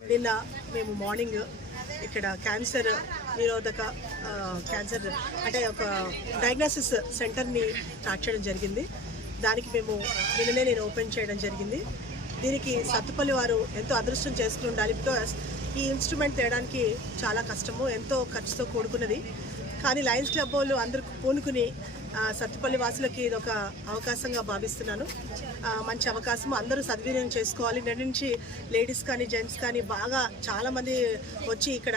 నిన్న మేము మార్నింగ్ ఇక్కడ క్యాన్సర్ నిరోధక క్యాన్సర్ అంటే ఒక డయాగ్నోసిస్ సెంటర్ని స్టార్ట్ చేయడం జరిగింది. దానికి మేము నిన్ననే నేను ఓపెన్ చేయడం జరిగింది. దీనికి సత్తుపల్లి వారు ఎంతో అదృష్టం చేసుకుని ఉండాలి బికాస్ ఈ ఇన్స్ట్రుమెంట్ తేయడానికి చాలా కష్టము ఎంతో ఖర్చుతో కూడుకున్నది. కానీ లయన్స్ క్లబ్ వాళ్ళు అందరూ పూనుకుని సత్తుపల్లి వాసులకి ఇది ఒక అవకాశంగా భావిస్తున్నాను. మంచి అవకాశం అందరూ సద్వినియోగం చేసుకోవాలి. నేటి నుంచి లేడీస్ కానీ జెంట్స్ కానీ బాగా చాలామంది వచ్చి ఇక్కడ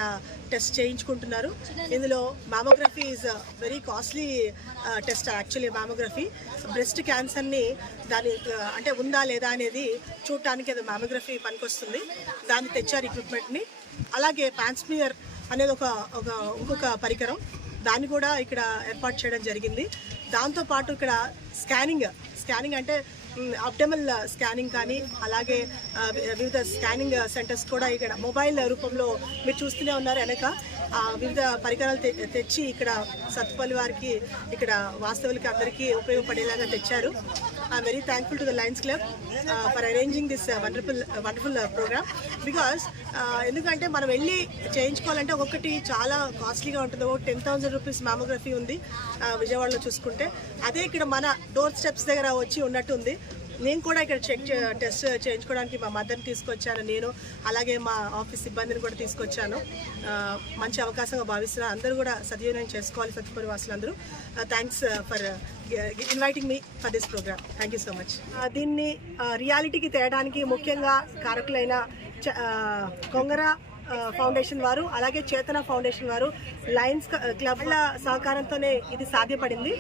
టెస్ట్ చేయించుకుంటున్నారు. ఇందులో mammography is very costly test actually mammography. Breast క్యాన్సర్ని దాని అంటే ఉందా లేదా అనేది చూడటానికి అది మామోగ్రఫీ పనికొస్తుంది. దాన్ని తెచ్చారు ఎక్విప్మెంట్ని అలాగే పాన్స్మియర్ అనేది ఒక ఒక ఇంకొక పరికరం. దాన్ని కూడా ఇక్కడ ఏర్పాటు చేయడం జరిగింది. దాంతోపాటు ఇక్కడ స్కానింగ్ స్కానింగ్ అంటే అబ్డమల్ స్కానింగ్ కానీ అలాగే వివిధ స్కానింగ్ సెంటర్స్ కూడా ఇక్కడ మొబైల్ రూపంలో మీరు చూస్తూనే ఉన్నారు వెనక. వివిధ పరికరాలు తె- తెచ్చి ఇక్కడ సత్పల్లి వారికి ఇక్కడ వాస్తవులకి అందరికీ ఉపయోగపడేలాగా తెచ్చారు. I'm very thankful to the Lions Club for arranging this wonderful wonderful programme because ఎందుకంటే మనం వెళ్ళి చేయించుకోవాలంటే ఒక్కొక్కటి చాలా కాస్ట్లీగా ఉంటుంది. ఒక టెన్ థౌసండ్ రూపీస్ మామోగ్రఫీ ఉంది uh, విజయవాడలో చూసుకుంటే. అదే ఇక్కడ మన డోర్ స్టెప్స్ దగ్గర వచ్చి ఉన్నట్టు ఉంది నేను కూడా ఇక్కడ చెక్ చే- టెస్ట్ చేయించుకోవడానికి మా మదర్ని తీసుకొచ్చాను నేను. అలాగే మా ఆఫీస్ సిబ్బందిని కూడా తీసుకొచ్చాను. మంచి అవకాశంగా భావిస్తున్నాను అందరూ కూడా సద్వినియోగం చేసుకోవాలి Satyapuri వాసులందరూ. Thanks for inviting me for this program thank you so much దీన్ని రియాలిటీకి తేయడానికి ముఖ్యంగా కారకులైన చ- కొంగర ఫౌండేషన్ వారు అలాగే చేతన ఫౌండేషన్ వారు లయన్స్ క్లబ్ల సహకారంతోనే ఇది సాధ్యపడింది.